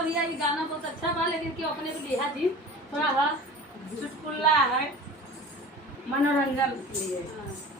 बा भैया ये गाना बहुत अच्छा था लेकिन क्यों अपने भी लिहा थी थोड़ा बहुत चुटकुल्ला है। मनोरंजन के लिए। हाँ।